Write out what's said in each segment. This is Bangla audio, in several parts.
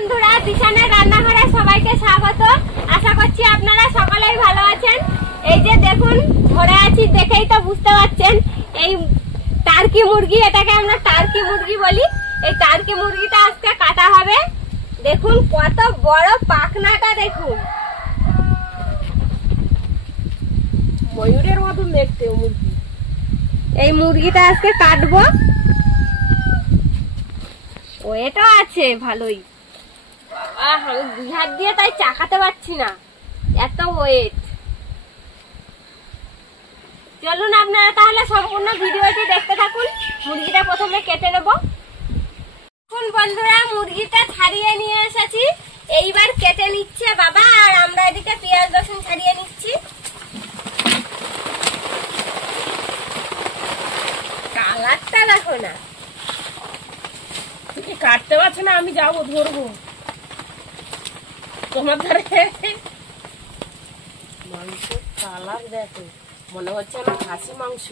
বন্ধুরা, দিশানের রান্নাঘরে সবাইকে স্বাগত। আশা করছি আপনারা সকলেই ভালো আছেন। এই যে দেখুন ঘরে আছি, দেখেই তো বুঝতে পারছেন। এই টার্কি মুরগি, এটাকে আমরা টার্কি মুরগি বলি। এই টার্কি মুরগিটা আজকে কাটা হবে। দেখুন কত বড় পাখনাটা, দেখুন ময়ূরের মতন দেখতে মুরগি। এই মুরগিটা আজকে কাটবো। ওয়েটও আছে ভালোই। আমি 2 হাত দিয়ে তাই চাকাতে পারছি না, এত ওয়েট। চলুন আপনারা তাহলে সম্পূর্ণ ভিডিওটি দেখতে থাকুন। মুরগিটা প্রথমে কেটে নেব। এখন বন্ধুরা মুরগিটা ছাড়িয়ে নিয়ে এসেছি, এইবার কেটে নিচ্ছে বাবা, আর আমরা এদিকে পেঁয়াজ রসুন ছাড়িয়ে নিচ্ছি। কালারটা দেখো না, তুমি কাটতে পারছো না, আমি যাবো ধরবো তোমার ধারে। মাংস কালার দেখো, মনে হচ্ছে না খাসি মাংস।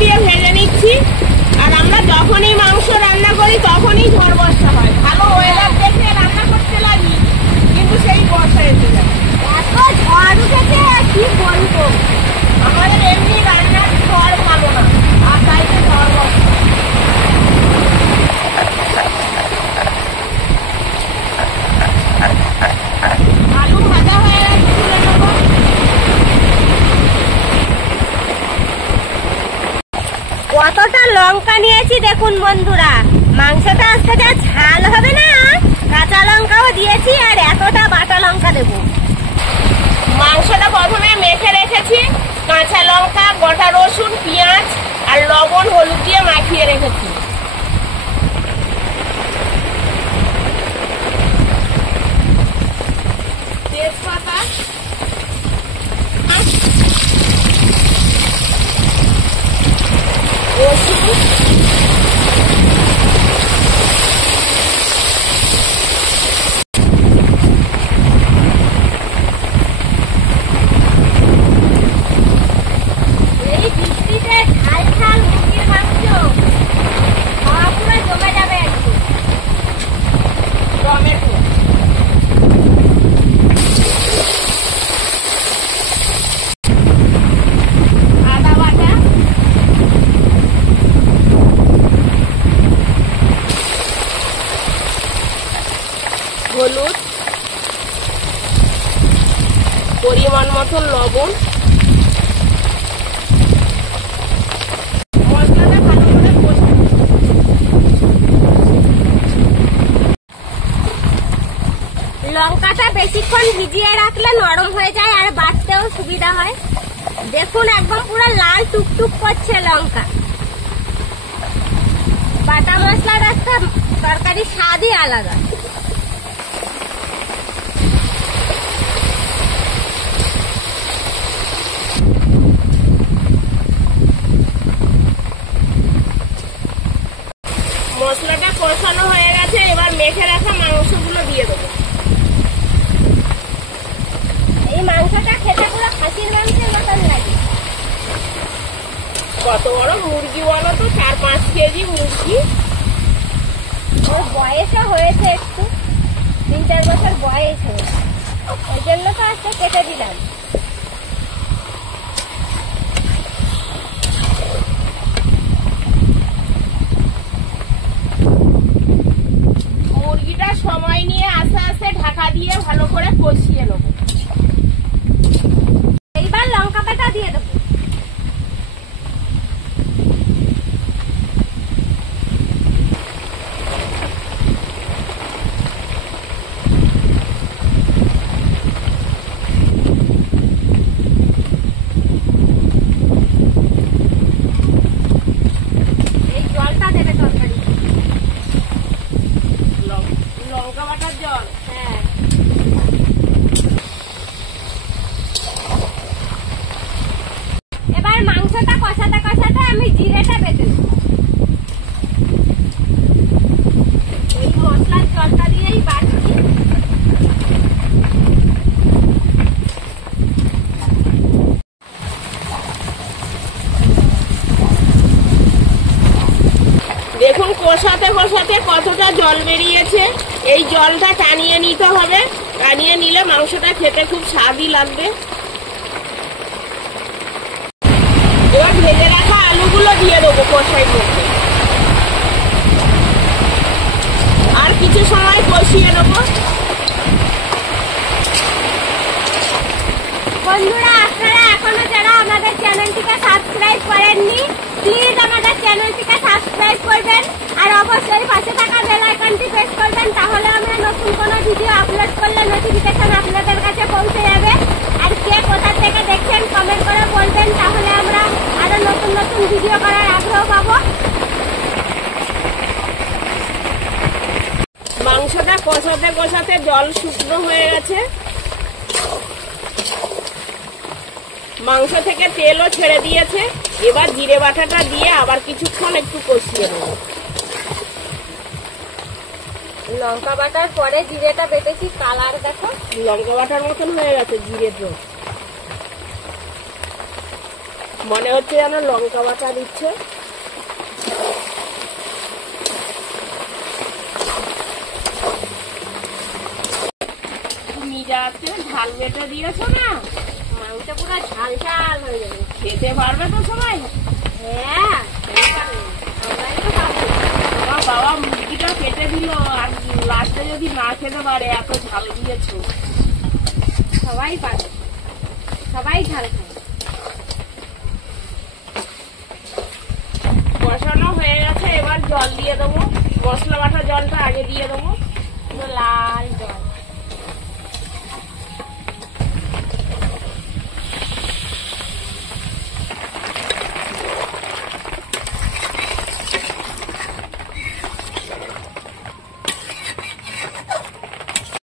দিয়ে ভেজে নিচ্ছি। আর আমরা যখনই মাংস রান্না করি তখনই ঝড় বর্ষা হয়। ভালো ওয়েদার দেখে রান্না করতে লাগি, কিন্তু সেই বর্ষা এসে যায়। এত ঝড় উঠেছে কি বলবো। আমাদের এমনি রান্নার ঝড় ভালো না, আর তাই তো ঝড় বর্ষা। আলু ভাজা হয়ে গেছে, তুলে নেবো। কতটা লঙ্কা নিয়েছি দেখুন বন্ধুরা। মাংসটা আজকে যা ঝাল হবে না, কাঁচা লঙ্কাও দিয়েছি, আর এতটা বাটা লঙ্কা দেবো। মাংসটা প্রথমে মেখে রেখেছি, কাঁচা লঙ্কা, গোটা রসুন, পেঁয়াজ আর লবণ হলুদ দিয়ে মাখিয়ে রেখেছি। তেজপাতা, রসুন, এই বৃষ্টিতে ঝাল ঝাল মুরগির মাংস খাওয়া পুরো জমে যাবে একদম। টমেটো, আদা বাটা, হলুদ, পরিমাণ মতো লবণ। মশলাটা ভালো করে কষে লঙ্কাটা বেশিক্ষণ ভিজিয়ে রাখলে নরম হয়ে যায় আর বাটতেও সুবিধা হয়। দেখুন একদম পুরো লাল টুকটুক করছে লঙ্কা। বাটা মশলার একটা তরকারি স্বাদই আলাদা। মশলাটা কষানো হয়ে গেছে, এবার মেখে রাখা মাংসগুলো দিয়ে দেবো। এই মাংসটা খেতে পুরো খাসির মাংসের মতন লাগে। কত বড় মুরগি বলো তো, 4-5 কেজি মুরগি। ওর বয়সও হয়েছে একটু, 3-4 বছর বয়স হয়েছে, ওই জন্য তো আজকে কেটে দিলাম। মুরগিটা সময় নিয়ে আস্তে আস্তে ঢাকা দিয়ে ভালো করে কষিয়ে নেবো। এইবার লঙ্কা পাতা দিয়ে দেবো। কষাতে কষাতে কতটা জল বেরিয়েছে, এই জলটা টানিয়ে নিতে হবে। টানিয়ে নিলে মাংসটা খেতে খুব স্বাদই লাগবে। এবার ভেজে রাখা আলুগুলো দিয়ে দেবো কষাই মধ্যে, আর কিছু সময় কষিয়ে নেবো। বন্ধুরা, আপনারা এখনো যারা আমাদের চ্যানেলটিকে সাবস্ক্রাইব করেননি, প্লিজ আমাদের চ্যানেলটিকে সাবস্ক্রাইব করবেন আর অবশ্যই পাশে থাকা বেল আইকনটি প্রেস করবেন, তাহলে আমরা নতুন কোনো ভিডিও আপলোড করলে নোটিফিকেশন আপনাদের কাছে পৌঁছে যাবে। আর কে কোথা থেকে দেখছেন কমেন্ট করে বলবেন, তাহলে আমরা আরো নতুন নতুন ভিডিও করার আগ্রহ পাবো। মাংসটা কষাতে কষাতে জল শুকনো হয়ে গেছে, মাংস থেকে তেলও ছেড়ে দিয়েছে। এবার জিরে বাটাটা দিয়ে আবার কিছুক্ষণ একটু কষিয়ে নেব। লঙ্কা বাটার পরে জিরেটা বেটেছি, কালার দেখো লঙ্কা বাটার মতন হয়ে গেছে জিরের রং, মনে হচ্ছে যেন লঙ্কা বাটা দিচ্ছে। যাতে ঝাল বেটে দিয়েছো না, মাংস পুরো ঝাল ঝাল হয়ে যাবে। খেতে পারবে তো সবাই? হ্যাঁ, আমরাই তো খাবো। আমার বাবা মুরগিটা কেটে দিল, আর লাস্টে যদি না খেতে পারে এত ঝাল দিয়েছো। সবাই পাবে, সবাই ঝাল খাবে। কষানো হয়ে গেছে, এবার জল দিয়ে দেবো। মশলা বাটা জলটা আগে দিয়ে দেবো, লাল জল।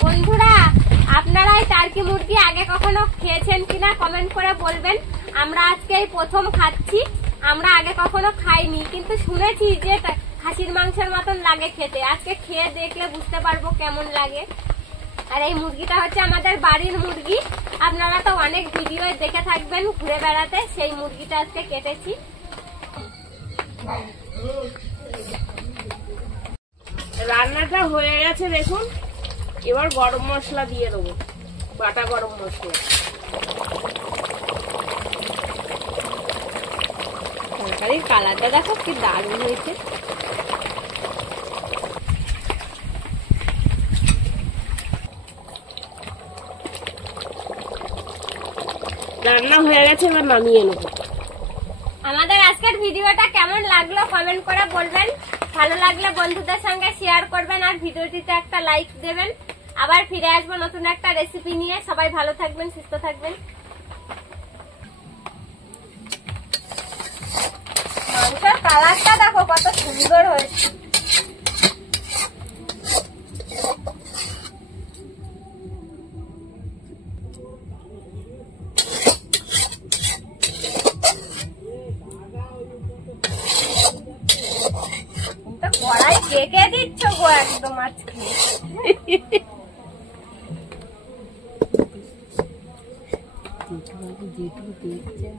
বন্ধুরা, আপনারা এই টার্কি মুরগি আগে কখনো খেয়েছেন কিনা কমেন্ট করে বলবেন। আমরা আজকে এই প্রথম খাচ্ছি, আমরা আগে কখনো খাইনি, কিন্তু শুনেছি যে খাসির মাংসের মতন লাগে খেতে। আজকে খেয়ে দেখলে বুঝতে পারবো কেমন লাগে। আর এই মুরগিটা হচ্ছে আমাদের বাড়ির মুরগি, আপনারা তো অনেক ভিডিও দেখে থাকবেন ঘুরে বেড়াতে, সেই মুরগিটা আজকে কেটেছি। রান্নাটা হয়ে গেছে দেখুন। এবার গরম মশলা দিয়ে দেবো, বাটা গরম মশলা। তরকারির কালারটা দেখো কি দারুণ হয়েছে। রান্না হয়ে গেছে, এবার নামিয়ে নেবো। আমাদের আজকের ভিডিওটা কেমন লাগলো কমেন্ট করে বলবেন। ভালো লাগলে বন্ধুদের সঙ্গে শেয়ার করবেন আর ভিডিওটিতে একটা লাইক দেবেন। আবার ফিরে আসবো নতুন একটা রেসিপি নিয়ে। সবাই ভালো থাকবেন, সুস্থ থাকবেন। মাংসের কালারটা দেখো কত সুন্দর হয়েছে। কড়াই কেকে দিচ্ছ গো একদম আজকে। যেটুকু দেখছেন